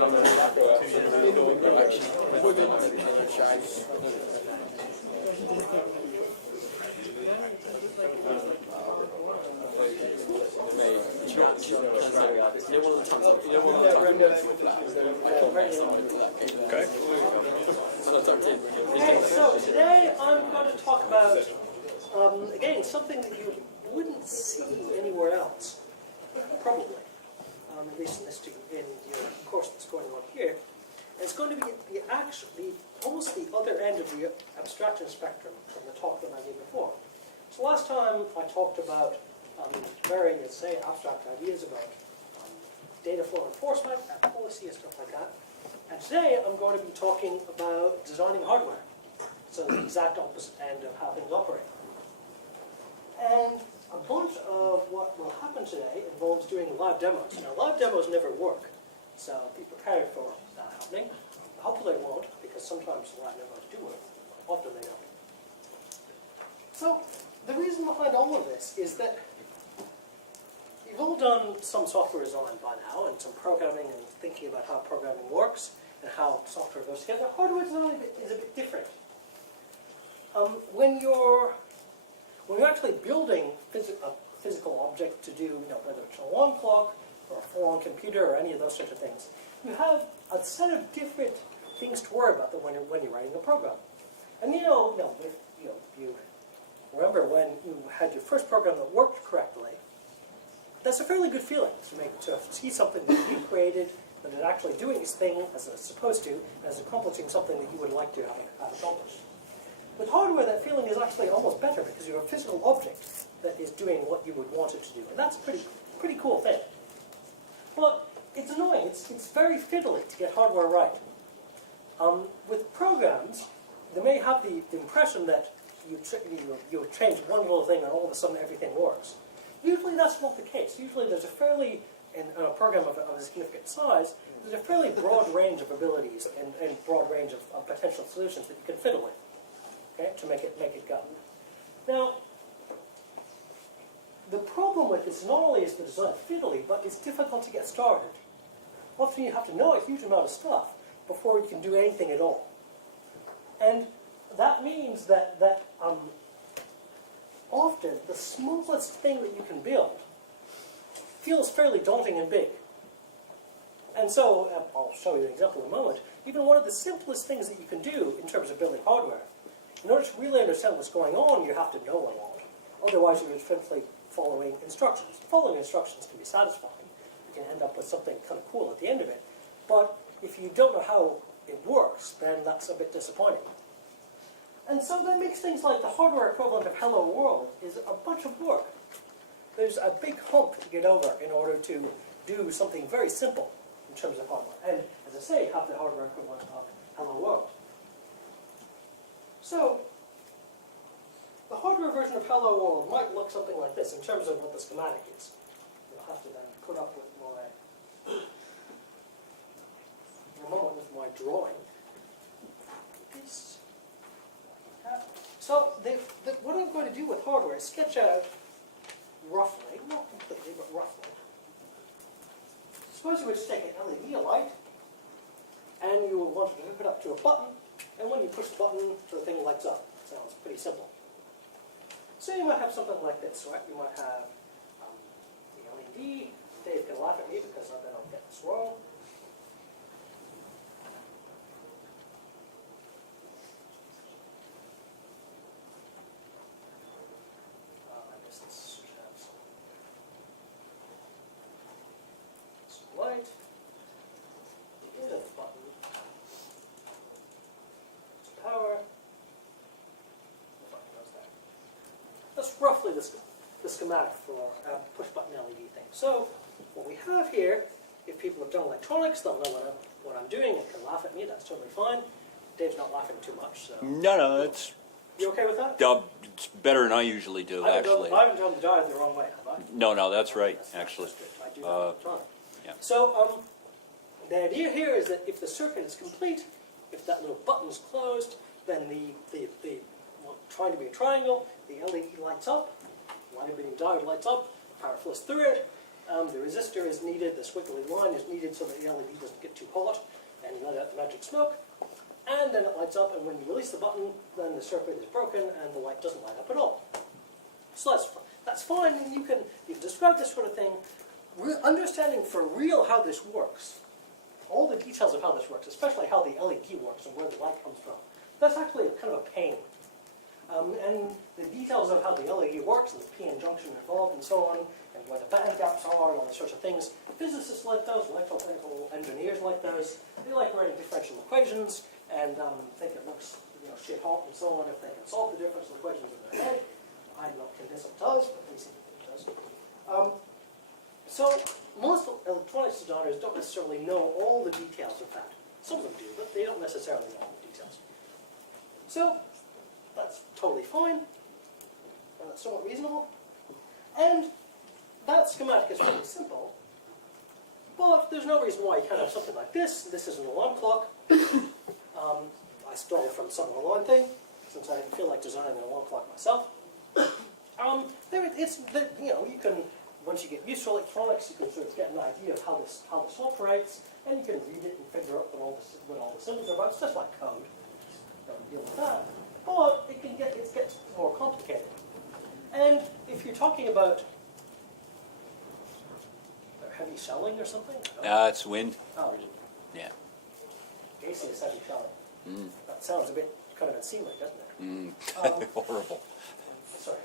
Okay. Okay, so today I'm going to talk about, again, something that you wouldn't see anywhere else, probably, at least in your course that's going on here. And it's going to be almost the other end of the abstraction spectrum from the talk that I gave before. So last time I talked about very, let's say, abstract ideas about data flow enforcement and policy and stuff like that. And today I'm going to be talking about designing hardware. So the exact opposite end of how things operate. And a bunch of what will happen today involves doing live demos. Now live demos never work, so be prepared for that happening. Hopefully they won't, because sometimes live demos do work. Often they don't. So the reason behind all of this is that you've all done some software design by now, and some programming and thinking about how programming works and how software goes together. Hardware design is a bit different. When you're actually building a physical object to do, whether it's an alarm clock or a full-on computer or any of those sorts of things, you have a set of different things to worry about when you're writing a program. And if you remember when you had your first program that worked correctly, that's a fairly good feeling to see something that you created that is actually doing its thing as it's supposed to, and is accomplishing something that you would like to have accomplished. With hardware, that feeling is actually almost better because you have a physical object that is doing what you would want it to do, and that's a pretty cool thing. But it's annoying. It's very fiddly to get hardware right. With programs, they may have the impression that you change one little thing and all of a sudden everything works. Usually that's not the case. Usually there's in a program of a significant size, there's a fairly broad range of abilities and broad range of potential solutions that you can fiddle with, okay, to make it go. Now, the problem with this not only is the design fiddly, but it's difficult to get started. Often you have to know a huge amount of stuff before you can do anything at all. And that means that often the smallest thing that you can build feels fairly daunting and big. And so, I'll show you an example in a moment, even one of the simplest things that you can do in terms of building hardware, in order to really understand what's going on, you have to know a lot. Otherwise, you're simply following instructions. Following instructions can be satisfying. You can end up with something kind of cool at the end of it. But if you don't know how it works, then that's a bit disappointing. And so that makes things like the hardware equivalent of Hello World is a bunch of work. There's a big hump to get over in order to do something very simple in terms of hardware. And as I say, have the hardware equivalent of Hello World. So the hardware version of Hello World might look something like this in terms of what the schematic is. You'll have to then put up with my drawing. So what I'm going to do with hardware is sketch out roughly, not completely, but roughly. Suppose you were to take an LED light, and you wanted to hook it up to a button, and when you push the button, the thing lights up. Sounds pretty simple. So you might have something like this, right? You might have the LED. Dave can laugh at me because then I'll get this wrong. Light, the end of the button, power, the button goes there. That's roughly the schematic for a push-button LED thing. So what we have here, if people have done electronics, they'll know what I'm doing and can laugh at me. That's totally fine. Dave's not laughing too much. So. No, that's... You okay with that? It's better than I usually do, actually. I haven't done the dive the wrong way, have I? No, that's right, actually. I do that all the time. Yeah. So the idea here is that if the circuit is complete, if that little button is closed, then trying to be a triangle, the LED lights up, light emitting diode lights up, power flows through it, the resistor is needed, the squiggly line is needed so that the LED doesn't get too hot. big smoke, and then it lights up, and when you release the button, then the circuit is broken, and the light doesn't light up at all. So that's fine, and you can describe this sort of thing. Understanding for real how this works, all the details of how this works, especially how the LED works and where the light comes from, that's actually kind of a pain. And the details of how the LED works and the PN junction involved and so on, and where the band gaps are and all those sorts of things, physicists like those, electrotechnical engineers like those. They like writing differential equations and think it looks shit hot and so on if they can solve the differential equations in their head. I'm not convinced it does, but they seem to think it does. So most electronics designers don't necessarily know all the details of that. Some of them do, but they don't necessarily know all the details. So that's totally fine, and that's somewhat reasonable. And that schematic is pretty simple, but there's no reason why you can't have something like this. This is an alarm clock. I stole it from some online thing, since I didn't feel like designing an alarm clock myself. You can, once you get used to electronics, you can sort of get an idea of how this operates, and you can read it and figure out what all the symbols are about. It's just like code. Don't deal with that. But it gets more complicated. And if you're talking about heavy shelling or something, It's wind. oh, Yeah. gaseous heavy shelling. That sounds a bit kind of unseemly, doesn't it? Horrible. Sorry.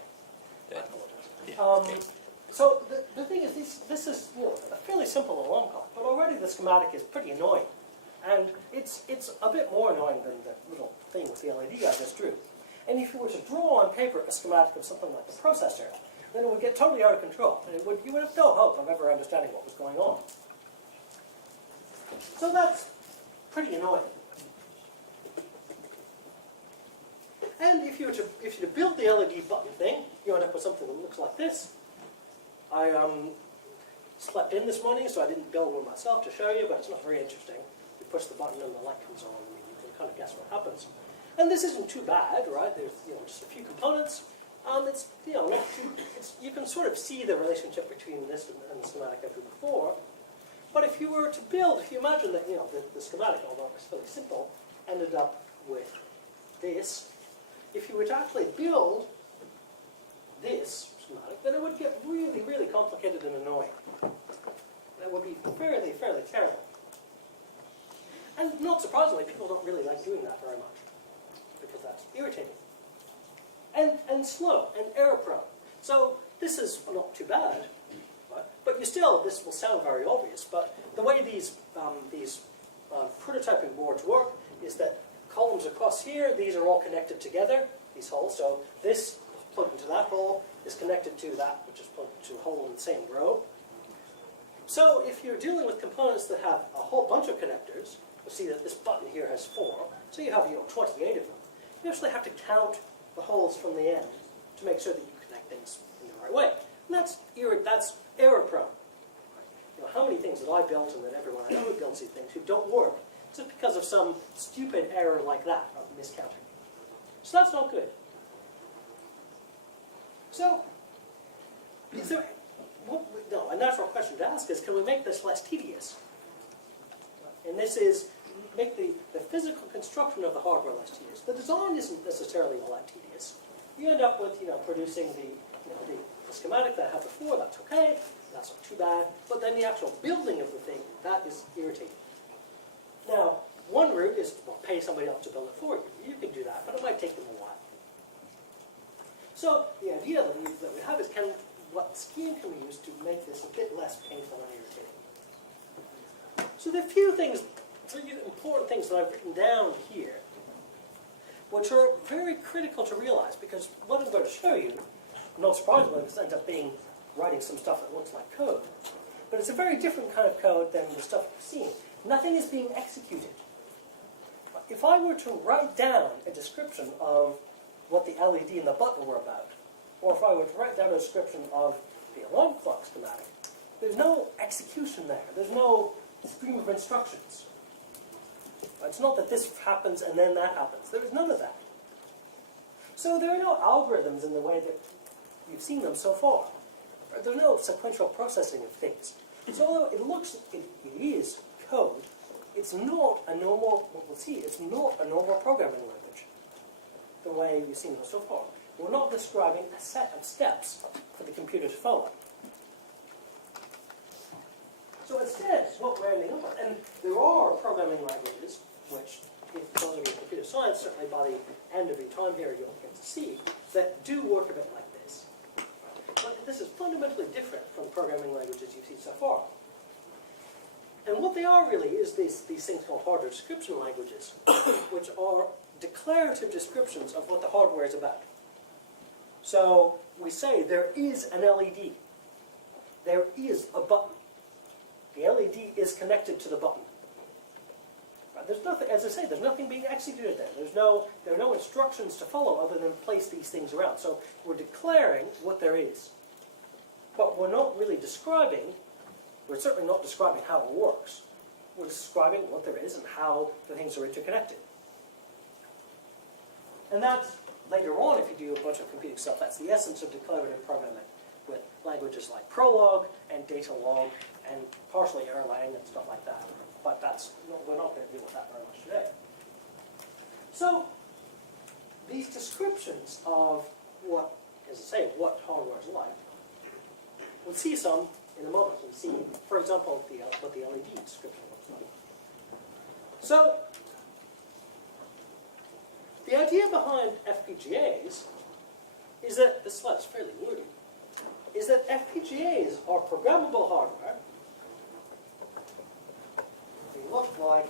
I That- apologize. yeah, okay. So the thing is, this is a fairly simple alarm clock, but already the schematic is pretty annoying, and it's a bit more annoying than the little thing with the LED I just drew. And if you were to draw on paper a schematic of something like the processor, then it would get totally out of control, and you would have no hope of ever understanding what was going on. So that's pretty annoying. And if you were to build the LED button thing, you end up with something that looks like this. I slept in this morning, so I didn't build one myself to show you, but it's not very interesting. You push the button and the light comes on, and you can kind of guess what happens. And this isn't too bad, right? There's just a few components. It's not too. You can sort of see the relationship between this and the schematic I drew before. But if you were to build, if you imagine that the schematic, although it was fairly simple, ended up with this. If you were to actually build this schematic, then it would get really, really complicated and annoying. That would be fairly terrible. And not surprisingly, people don't really like doing that very much, because that's irritating. And slow, and error-prone. So this is not too bad, but this will sound very obvious, but the way these prototyping boards work is that columns across here, these are all connected together, these holes. So this plugged into that hole is connected to that, which is plugged into a hole in the same row. So if you're dealing with components that have a whole bunch of connectors, you'll see that this button here has 4, so you have 28 of them. You actually have to count the holes from the end to make sure that you connect things in the right way. And that's error-prone. How many things that I built and that everyone I know who builds these things who don't work just because of some stupid error like that, of miscounting. So that's not good. So, a natural question to ask is, can we make this less tedious? And this is, make the physical construction of the hardware less tedious. The design isn't necessarily all that tedious. You end up with, producing the schematic that I had before, that's okay, that's not too bad, but then the actual building of the thing, that is irritating. Now, one route is, pay somebody else to build it for you. You can do that, but it might take them a while. So, the idea that we have is, what scheme can we use to make this a bit less painful and irritating? So there are a few important things that I've written down here, which are very critical to realize, because what I'm going to show you, not surprisingly, this ends up being writing some stuff that looks like code. But it's a very different kind of code than the stuff you've seen. Nothing is being executed. If I were to write down a description of what the LED and the button were about, or if I were to write down a description of the alarm clock schematic, there's no execution there. There's no stream of instructions. It's not that this happens and then that happens. There's none of that. So there are no algorithms in the way that you've seen them so far. There's no sequential processing of things. So although it is code, it's not a normal, what we'll see, it's not a normal programming language, the way we've seen them so far. We're not describing a set of steps for the computer to follow. So instead, what we're ending up with, and there are programming languages, which, if those of you in computer science, certainly by the end of your time here, you'll get to see, that do work a bit like this. But this is fundamentally different from programming languages you've seen so far. And what they are really is these things called hardware description languages, which are declarative descriptions of what the hardware is about. So we say there is an LED. There is a button. The LED is connected to the button. Right? There's nothing, as I say, there's nothing being executed there. There are no instructions to follow other than place these things around. So we're declaring what there is. But we're not really describing, we're certainly not describing how it works. We're describing what there is and how the things are interconnected. And that's, later on, if you do a bunch of computing stuff, that's the essence of declarative programming, with languages like Prolog and Datalog and partially Erlang and stuff like that. But we're not going to deal with that very much today. So, these descriptions of what, as I say, what hardware is like, we'll see some in a moment. We'll see, for example, what the LED description looks like. So, the idea behind FPGAs is that, this slide's fairly wordy, is that FPGAs are programmable hardware. They look like,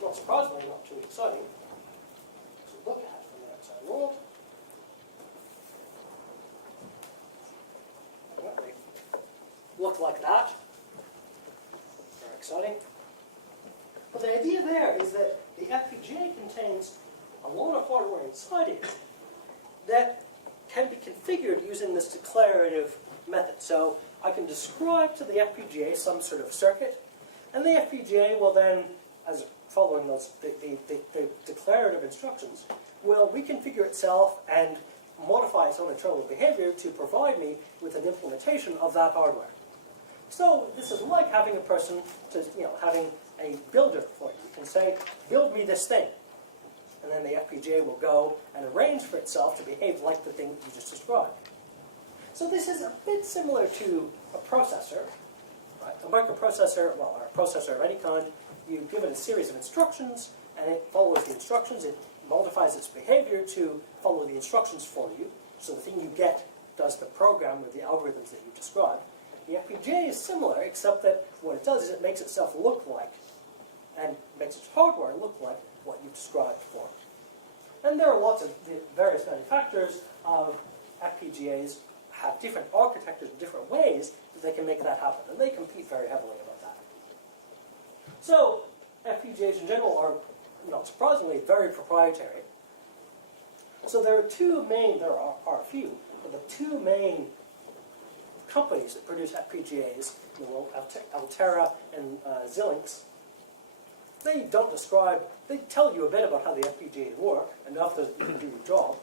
not surprisingly, not too exciting to look at from the outside world. They look like that. Very exciting. But the idea there is that the FPGA contains a lot of hardware inside it that can be configured using this declarative method. So I can describe to the FPGA some sort of circuit, and the FPGA will then, as following those the declarative instructions, will reconfigure itself and modify its own internal behavior to provide me with an implementation of that hardware. So this is like having a person, having a builder for you. You can say, build me this thing. And then the FPGA will go and arrange for itself to behave like the thing you just described. So this is a bit similar to a processor. Right? A microprocessor, well, or a processor of any kind, you give it a series of instructions, and it follows the instructions. It modifies its behavior to follow the instructions for you. So the thing you get does the program or the algorithms that you described. The FPGA is similar, except that what it does is it makes itself look like, and makes its hardware look like, what you've described for. And there are lots of various manufacturers of FPGAs have different architectures, different ways that they can make that happen, and they compete very heavily about that. So FPGAs in general are, not surprisingly, very proprietary. So there are a few, but the two main companies that produce FPGAs in the world, Altera and Xilinx, they don't describe, they tell you a bit about how the FPGAs work, enough that you can do your job,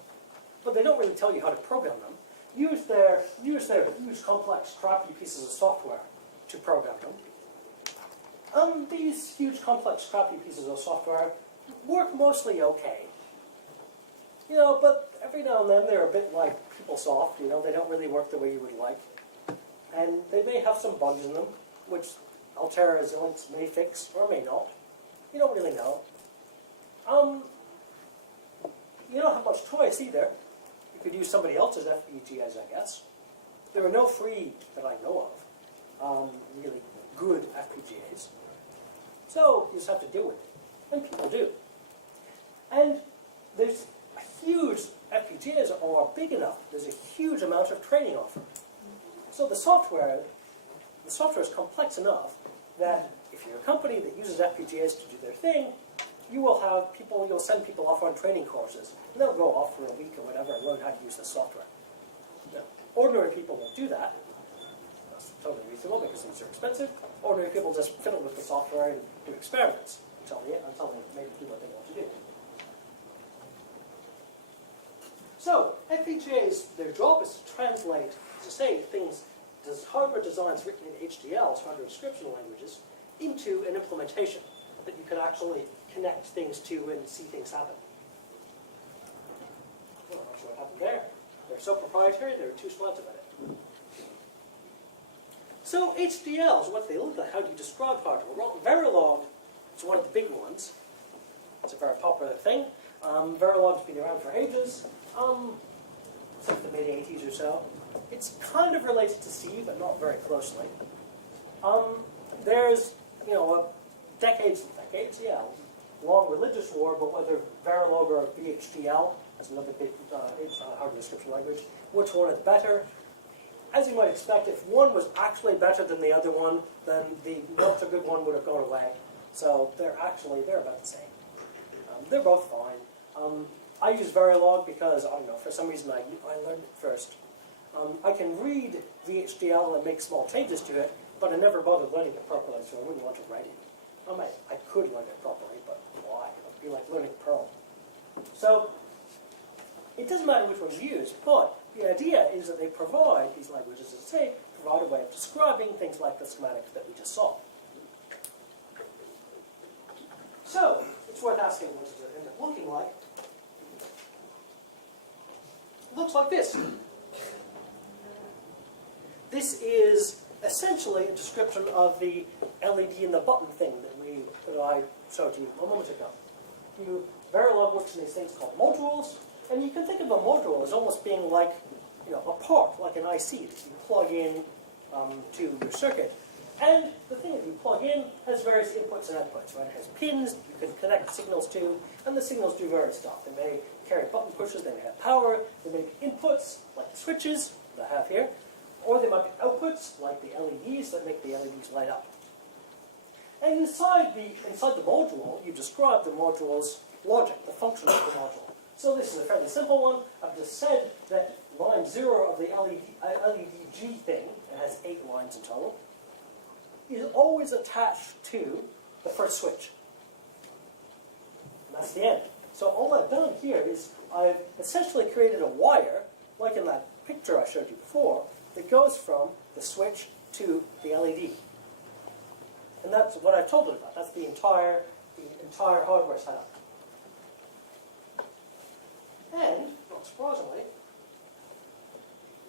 but they don't really tell you how to program them. Use their huge, complex, crappy pieces of software to program them. These huge, complex, crappy pieces of software work mostly okay. But every now and then they're a bit like PeopleSoft, they don't really work the way you would like. And they may have some bugs in them, which Altera and Xilinx may fix or may not. You don't really know. You don't have much choice either. You could use somebody else's FPGAs, I guess. There are no free, that I know of, really good FPGAs. So you just have to deal with it. And people do. And there's a huge, FPGAs are big enough, there's a huge amount of training offered. So the software is complex enough that if you're a company that uses FPGAs to do their thing, you'll send people off on training courses, and they'll go off for a week or whatever and learn how to use the software. Now, ordinary people won't do that. That's totally reasonable because things are expensive. Ordinary people just fiddle with the software and do experiments until they maybe do what they want to do. So, FPGAs, their job is to translate, as I say, things, hardware designs written in HDLs, hardware description languages, into an implementation that you can actually connect things to and see things happen. Well, I'm not sure what happened there. They're so proprietary, there are 2 slides about it. So HDLs, what they look like, how do you describe hardware? Well, Verilog is one of the big ones. It's a very popular thing. Verilog's been around for ages, since the mid-80s or so. It's kind of related to C, but not very closely. There's, decades and decades, long religious war about whether Verilog or VHDL, as another big hardware description language, which one is better. As you might expect, if one was actually better than the other one, then the not so good one would have gone away. So they're about the same. They're both fine. I use Verilog because, I don't know, for some reason I learned it first. I can read VHDL and make small changes to it, but I never bothered learning it properly, so I wouldn't want to write it. I could learn it properly, but why? It would be like learning Perl. So it doesn't matter which one you use, but the idea is that they provide, these languages, as I say, provide a way of describing things like the schematic that we just saw. So, it's worth asking what does it end up looking like. It looks like this. This is essentially a description of the LED and the button thing that I showed you a moment ago. Verilog works in these things called modules, and you can think of a module as almost being like, a part, like an IC that you plug in to your circuit. And the thing that you plug in has various inputs and outputs, right? It has pins you can connect signals to, and the signals do various stuff. They may carry button pushes, they may have power, they may be inputs, like the switches that I have here, or they might be outputs, like the LEDs that make the LEDs light up. And inside the module, you describe the module's logic, the function of the module. So this is a fairly simple one. I've just said that line 0 of the LED-G thing, it has 8 lines in total, is always attached to the first switch. And that's the end. So all I've done here is I've essentially created a wire, like in that picture I showed you before, that goes from the switch to the LED. And that's what I told it about. That's the entire hardware setup. And, not surprisingly,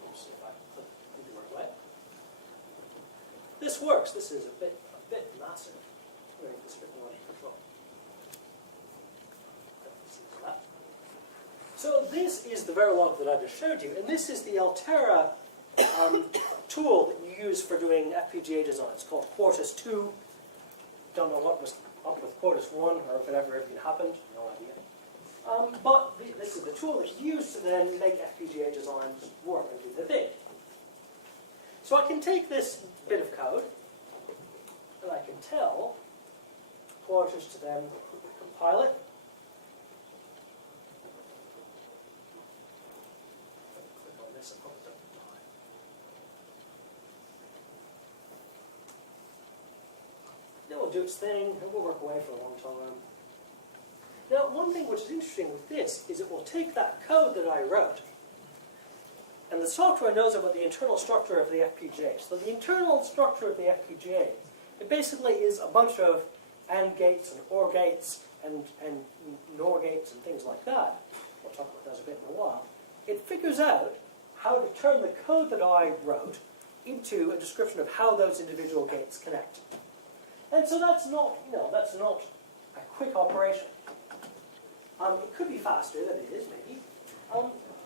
let's see if I click it the right way. This works. This is a bit massive. Let me make this a bit more under control. So this is the Verilog that I just showed you, and this is the Altera tool that you use for doing FPGA design. It's called Quartus 2. Don't know what was up with Quartus 1 or whatever even happened. No idea. But this is the tool that's used to then make FPGA designs work and do the thing. So I can take this bit of code, and I can tell Quartus to then compile it. Click on this and hope it doesn't die. Then we'll do its thing, and we'll work away for a long time. Now, one thing which is interesting with this is it will take that code that I wrote, and the software knows about the internal structure of the FPGA. So the internal structure of the FPGA, it basically is a bunch of AND gates and OR gates and NOR gates and things like that. We'll talk about those a bit in a while. It figures out how to turn the code that I wrote into a description of how those individual gates connect. And so that's not a quick operation. It could be faster than it is, maybe.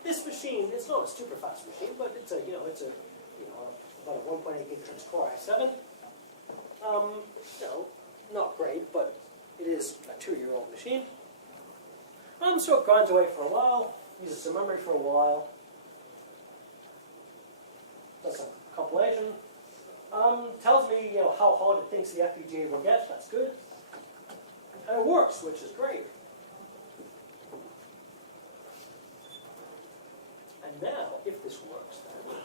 This machine, it's not a super fast machine, but it's about a 1.8 gigahertz Core i7. Not great, but it is a 2-year-old machine. So it grinds away for a while, uses some memory for a while, does some compilation, tells me how hard it thinks the FPGA will get. That's good, and it works, which is great. And now, if this works, then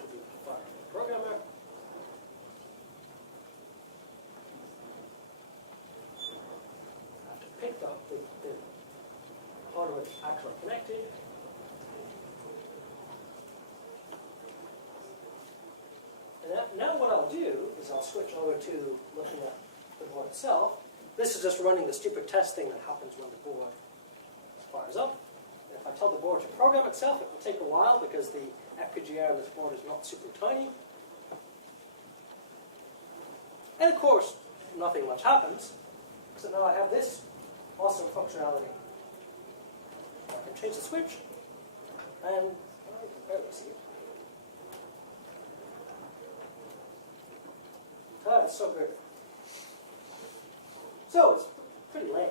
to be a programmer, I have to pick up the hardware that's actually connected. And now what I'll do is I'll switch over to looking at board itself. This is just running the stupid test thing that happens when the board fires up. If I tell the board to program itself, it will take a while because the FPGA on this board is not super tiny. And of course, nothing much happens. So now I have this awesome functionality. I can change the switch, and there we see it. Oh, it's so good. So it's pretty lame.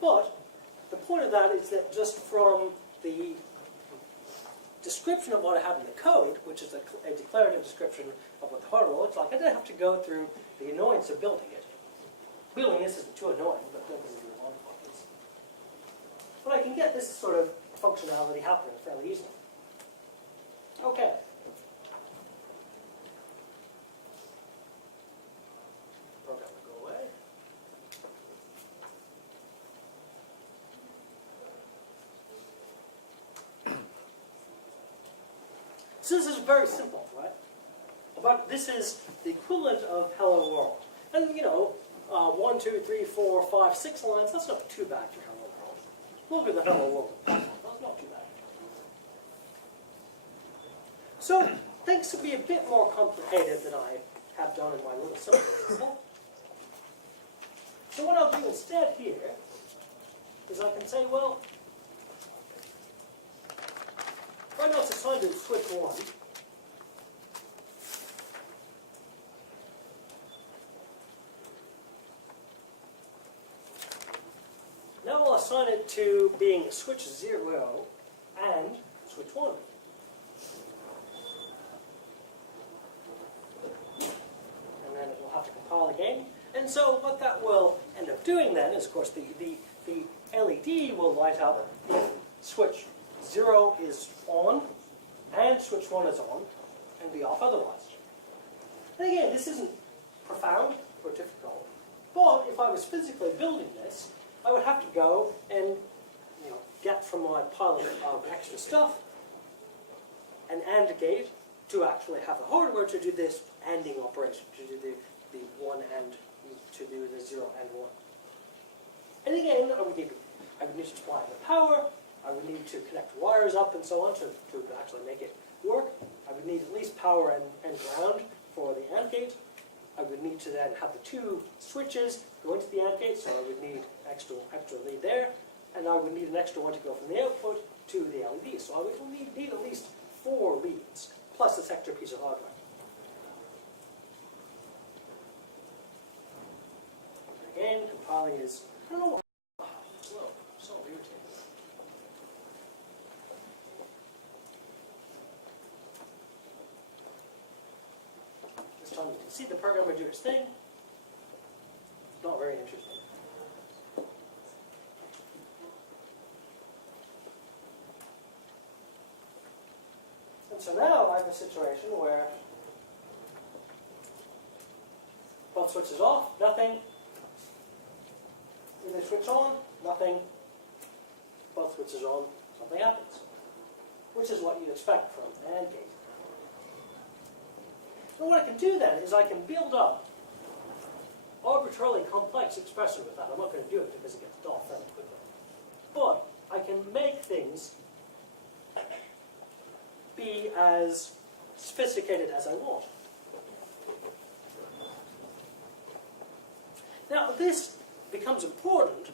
But the point of that is that just from the description of what I have in the code, which is a declarative description of what the hardware looks like, I didn't have to go through the annoyance of building it. Building this isn't too annoying, but building it is a lot of fun. But I can get this sort of functionality happening fairly easily. Okay. Program will go away. So this is very simple, right? But this is the equivalent of hello world. And you know, 1, 2, 3, 4, 5, 6 lines, that's not too bad for hello world. Look at the hello world. That's not too bad. So things to be a bit more complicated than I have done in my little simple example. So what I'll do instead here is I can say, well, right now it's assigned to switch 1. Now we'll assign it to being switch 0 and switch 1. And then it will have to compile again. And so what that will end up doing then is, of course, the LED will light up if switch 0 is on and switch 1 is on, and be off otherwise. And again, this isn't profound or difficult, but if I was physically building this, I would have to go and get from my pile of extra stuff an AND gate to actually have the hardware to do this ANDing operation, to do the 1 and to do the 0 and 1. And again, I would need to supply the power, I would need to connect wires up and so on to actually make it work. I would need at least power and ground for the AND gate. I would need to then have the 2 switches go into the AND gate, so I would need extra lead there, and I would need an extra one to go from the output to the LED. So I would need at least 4 leads, plus this extra piece of hardware. Again, compiling is, I don't know what, whoa, so irritating. This time you can see the programmer do its thing. Not very interesting. And so now I have a situation where both switches off, nothing. When they switch on, nothing. Both switches on, something happens. Which is what you'd expect from an AND gate. And what I can do then is I can build up arbitrarily complex expression with that. I'm not going to do it because it gets dull fairly quickly. But I can make things be as sophisticated as I want. Now this becomes important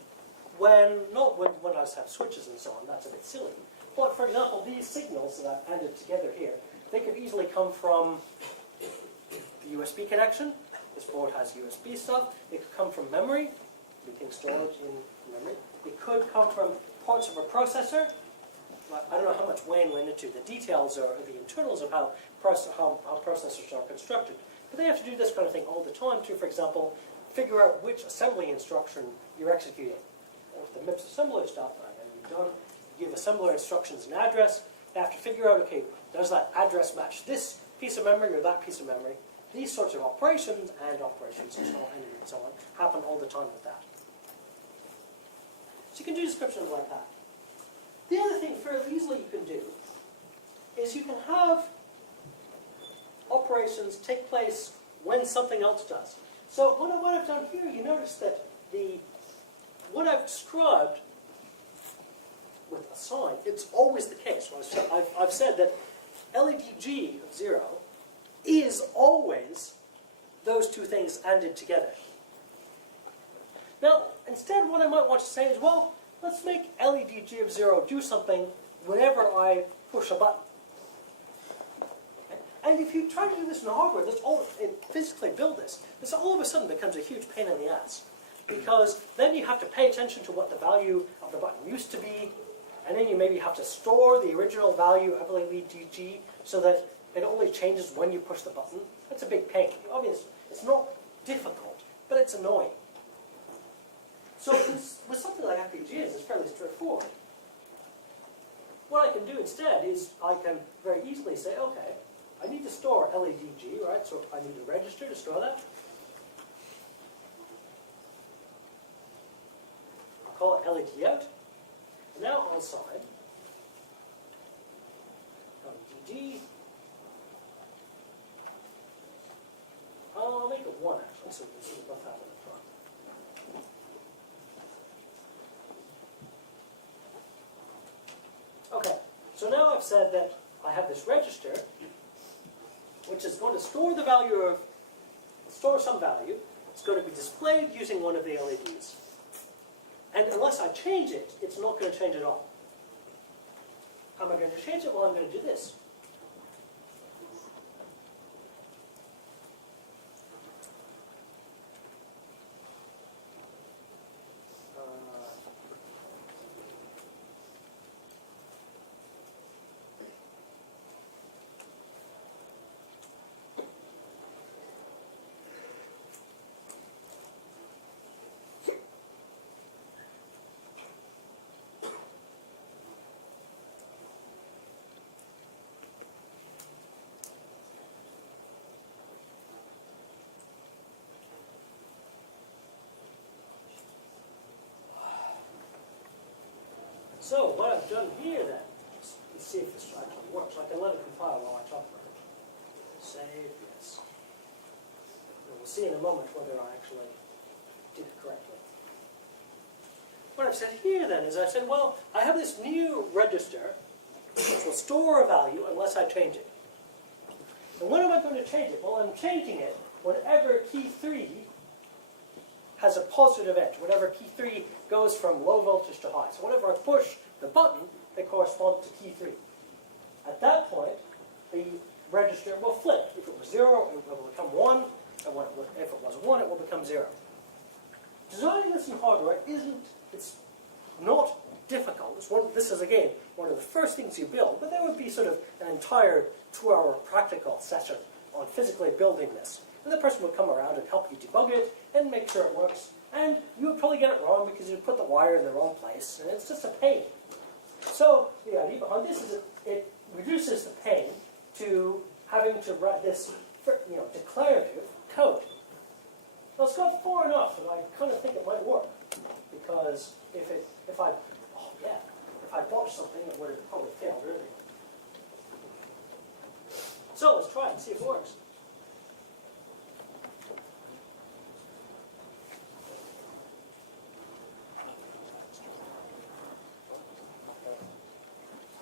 not when I just have switches and so on, that's a bit silly. But for example, these signals that I've added together here, they could easily come from the USB connection. This board has USB stuff. It could come from memory, things stored in memory. It could come from parts of a processor. I don't know how much Wayne went into the details or the internals of how processors are constructed. But they have to do this kind of thing all the time to, for example, figure out which assembly instruction you're executing. With the MIPS assembler stuff, you've done, you give assembler instructions an address. They have to figure out, okay, does that address match this piece of memory or that piece of memory? These sorts of operations and so on happen all the time with that. So you can do descriptions like that. The other thing fairly easily you can do is you can have operations take place when something else does. So what I've done here, you notice that what I've described with a sign, it's always the case. I've said that LEDG of 0 is always those two things ANDed together. Now, instead what I might want to say is, well, let's make LEDG of 0 do something whenever I push a button. Okay? And if you try to do this in hardware, physically build this all of a sudden becomes a huge pain in the ass. Because then you have to pay attention to what the value of the button used to be, and then you maybe have to store the original value of LEDG so that it only changes when you push the button. That's a big pain. Obviously, it's not difficult, but it's annoying. So with something like FPGAs, it's fairly straightforward. What I can do instead is I can very easily say, okay, I need to store LEDG, right? So I need a register to store that. I'll call it LED out. And now I'll assign LEDG. I'll make it 1 actually, so we can see what's happening in front. Okay, so now I've said that I have this register, which is going to store some value. It's going to be displayed using one of the LEDs. And unless I change it, it's not going to change at all. How am I going to change it? Well, I'm going to do this. So what I've done here then, let's see if this actually works. I can let it compile while I talk about it. Save, yes. And we'll see in a moment whether I actually did it correctly. What I've said here then is I said, well, I have this new register which will store a value unless I change it. And when am I going to change it? Well, I'm changing it whenever key 3 has a positive edge, whenever key 3 goes from low voltage to high. So whenever I push the button, they correspond to key 3. At that point, the register will flip. If it was 0, it will become 1, and if it was 1, it will become 0. Designing this in hardware it's not difficult. This is, again, one of the first things you build, but there would be sort of an entire 2-hour practical session on physically building this. And the person would come around and help you debug it and make sure it works. And you would probably get it wrong because you put the wire in the wrong place, and it's just a pain. So the idea behind this is it reduces the pain to having to write this, declarative code. Well, it's got far enough that I kind of think it might work, because if I botched something, it would have probably failed really. So let's try it and see if it works.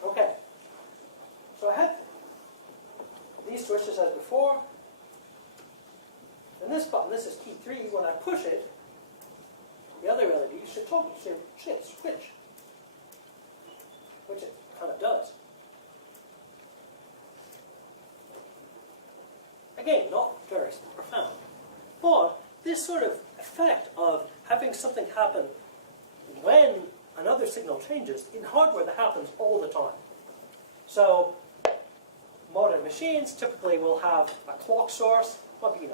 Okay, so I had these switches as before, and this button, this is key 3. When I push it, the other LED should switch, which it kind of does. Again, not very profound, but this sort of effect of having something happen when another signal changes, in hardware that happens all the time. So modern machines typically will have a clock source, maybe,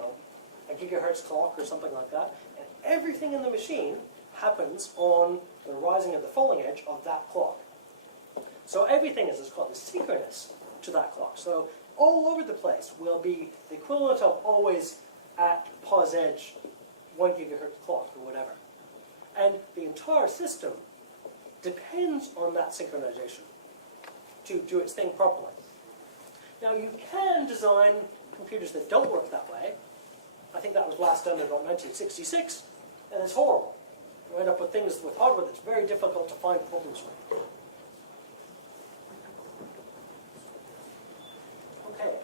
a gigahertz clock or something like that, and everything in the machine happens on the rising and the falling edge of that clock. So everything is called synchronous to that clock. So all over the place will be the equivalent of always at pause edge 1 gigahertz clock or whatever. And the entire system depends on that synchronization to do its thing properly. Now you can design computers that don't work that way, I think that was last done in about 1966, and it's horrible. You end up with things with hardware that's very difficult to find problems with. Okay.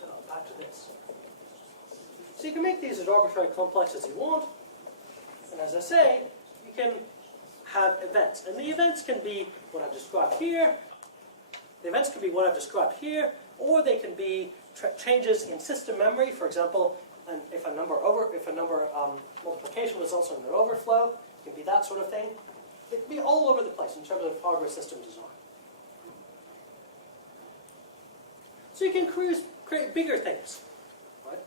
So back to this. So you can make these as arbitrary complex as you want, and as I say, you can have events. And the events can be what I've described here. The events can be what I've described here, or they can be changes in system memory. For example, and if a number multiplication results in an overflow, it can be that sort of thing. It can be all over the place in terms of hardware system design. So you can create bigger things. Right?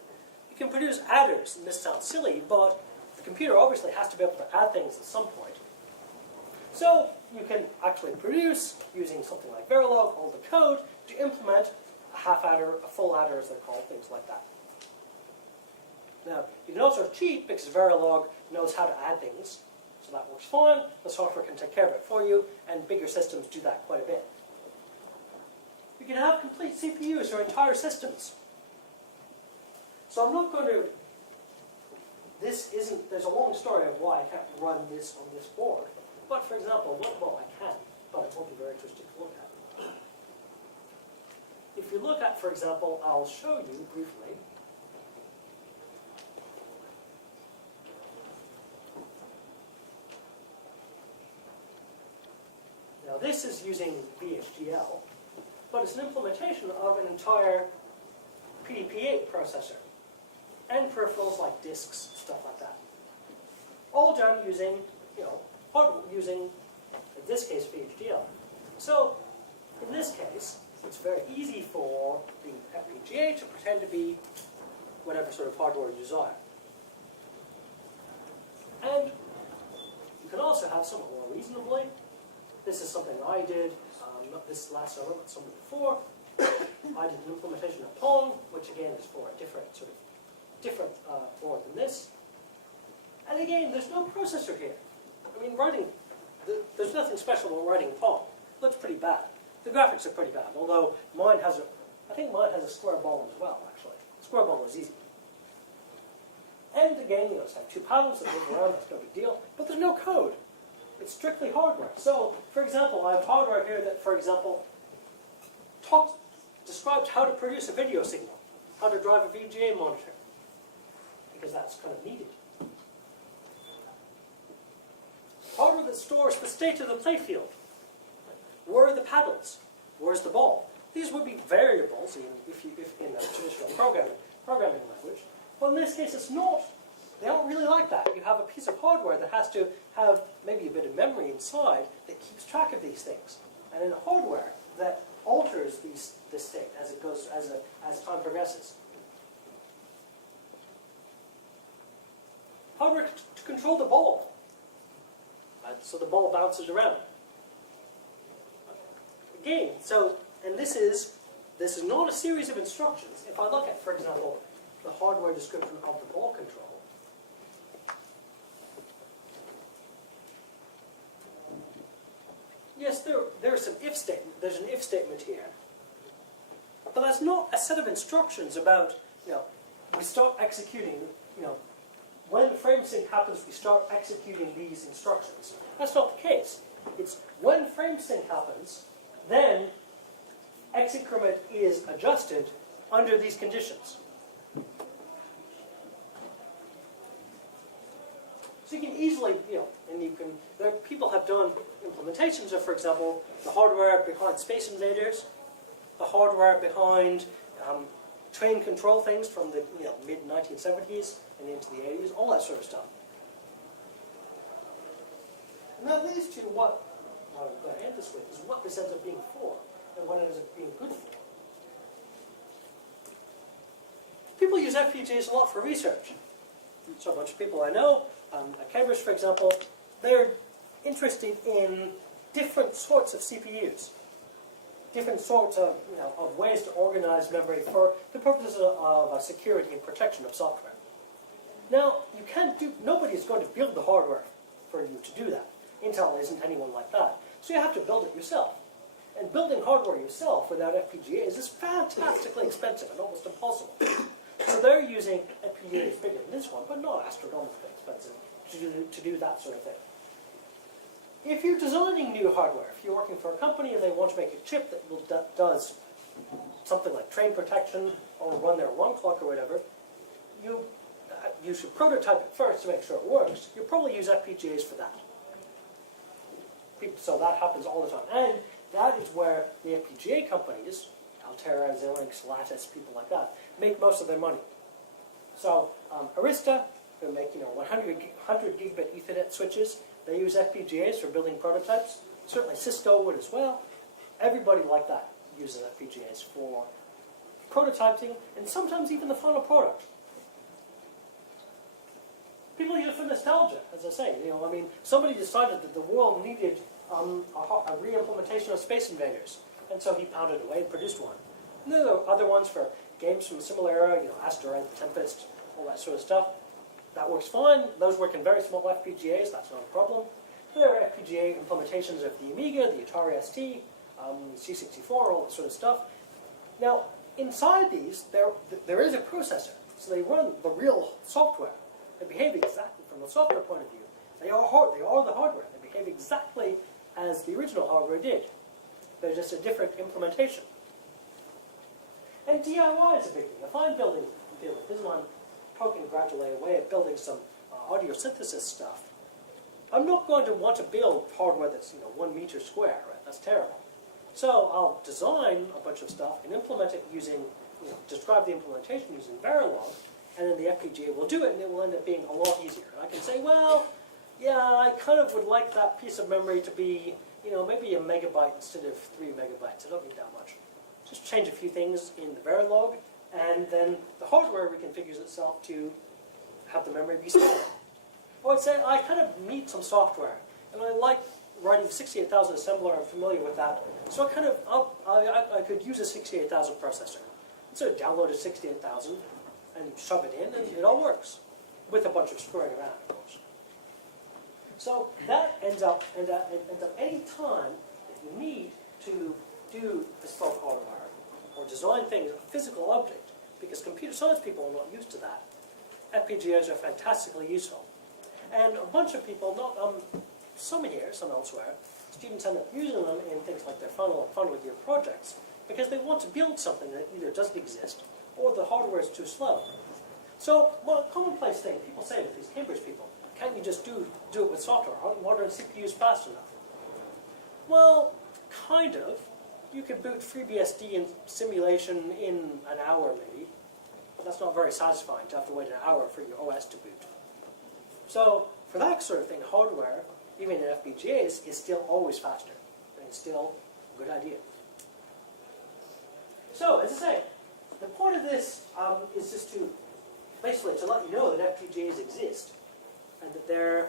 You can produce adders, and this sounds silly, but the computer obviously has to be able to add things at some point. So you can actually produce, using something like Verilog, all the code to implement a half adder, a full adder as they're called, things like that. Now, you can also cheat because Verilog knows how to add things, so that works fine. The software can take care of it for you, and bigger systems do that quite a bit. You can have complete CPUs or entire systems. So I'm not going to, there's a long story of why I can't run this on this board. But for example, well, I can, but it won't be very interesting to look at. If you look at, for example, I'll show you briefly. Now this is using VHDL, but it's an implementation of an entire PDP-8 processor and peripherals like disks, stuff like that. All done using, using, in this case, VHDL. So, in this case, it's very easy for the FPGA to pretend to be whatever sort of hardware you desire. And you can also have somewhat more reasonably. This is something I did, not this last summer, but summer before. I did an implementation of Pong, which again is for a different board than this. And again, there's no processor here. I mean, there's nothing special about writing Pong. It looks pretty bad. The graphics are pretty bad, although I think mine has a square ball as well, actually. Square ball is easy. And again, it's have two paddles that move around, that's no big deal, but there's no code. It's strictly hardware. So, for example, I have hardware here that, for example, describes how to produce a video signal, how to drive a VGA monitor, because that's kind of needed. Hardware that stores the state of the playfield. Where are the paddles? Where's the ball? These would be variables, even if in a traditional programming language. But in this case, it's not. They don't really like that. You have a piece of hardware that has to have maybe a bit of memory inside that keeps track of these things, and in hardware that alters this state as it goes as time progresses. Hardware to control the ball, so the ball bounces around. Again, and this is not a series of instructions. If I look at, for example, the hardware description of the ball control. Yes, there's some if statement. There's an if statement here, but that's not a set of instructions about we start executing. When frame sync happens, we start executing these instructions. That's not the case. It's when frame sync happens, then X increment is adjusted under these conditions. So you can easily, people have done implementations of, for example, the hardware behind Space Invaders, the hardware behind train control things from the mid-1970s and into the 80s, all that sort of stuff. And that leads to what I'm going to end this with, is what this ends up being for, and what it ends up being good for. People use FPGAs a lot for research. So a bunch of people I know, at Cambridge, for example, they're interested in different sorts of CPUs, different sorts of ways to organize memory for the purposes of security and protection of software. Now, nobody is going to build the hardware for you to do that. Intel isn't anyone like that. So you have to build it yourself. And building hardware yourself without FPGAs is fantastically expensive and almost impossible. So they're using FPGAs bigger than this one, but not astronomically expensive to do that sort of thing. If you're designing new hardware, if you're working for a company and they want to make a chip that does something like train protection or run their alarm clock or whatever, you should prototype it first to make sure it works. You'll probably use FPGAs for that. So that happens all the time. And that is where the FPGA companies, Altera, Xilinx, Lattice, people like that, make most of their money. So Arista, who make 100 gigabit Ethernet switches, they use FPGAs for building prototypes. Certainly Cisco would as well. Everybody like that uses FPGAs for prototyping and sometimes even the final product. People use it for nostalgia, as I say. Somebody decided that the world needed a re-implementation of Space Invaders, and so he pounded away and produced one. And there are other ones for games from a similar era, Asteroid, Tempest, all that sort of stuff. That works fine. Those work in very small FPGAs. That's not a problem. There are FPGA implementations of the Amiga, the Atari ST, C64, all that sort of stuff. Now, inside these, there is a processor, so they run the real software. They behave exactly from the software point of view. They are the hardware. They behave exactly as the original hardware did. They're just a different implementation. And DIY is a big thing. If I'm building a computer, this is when I'm poking gradually away at building some audio synthesis stuff. I'm not going to want to build hardware that's 1 meter square. Right? That's terrible. So I'll design a bunch of stuff and implement it using, describe the implementation using Verilog, and then the FPGA will do it, and it will end up being a lot easier. And I can say, well, yeah, I kind of would like that piece of memory to be, maybe a megabyte instead of 3 megabytes. I don't need that much. Just change a few things in the Verilog, and then the hardware reconfigures itself to have the memory be smaller. Or I'd say I kind of need some software, and I like writing 68,000 assembler. I'm familiar with that, so I could use a 68,000 processor. So download a 68,000 and shove it in, and it all works, with a bunch of screwing around, of course. So that ends up any time that you need to do bespoke hardware or design things, a physical object, because computer science people are not used to that. FPGAs are fantastically useful. And a bunch of people, not some here, some elsewhere, students end up using them in things like their final year projects because they want to build something that either doesn't exist or the hardware is too slow. So, a commonplace thing people say with these Cambridge people, can't you just do it with software? Aren't modern CPUs fast enough? Well, kind of. You could boot FreeBSD in simulation in an hour maybe, but that's not very satisfying to have to wait an hour for your OS to boot. So, for that sort of thing, hardware, even in FPGAs, is still always faster. And it's still a good idea. So, as I say, the point of this is just to basically to let you know that FPGAs exist and that they're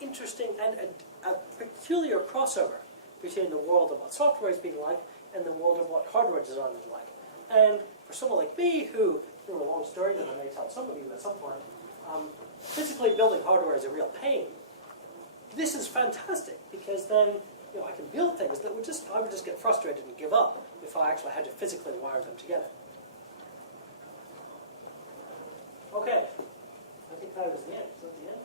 interesting and a peculiar crossover between the world of what software is being like and the world of what hardware design is like. And for someone like me, who, through a long story that I may tell some of you at some point, physically building hardware is a real pain. This is fantastic because then I can build things that I would just get frustrated and give up if I actually had to physically wire them together. Okay, I think that was the end. Is that the end?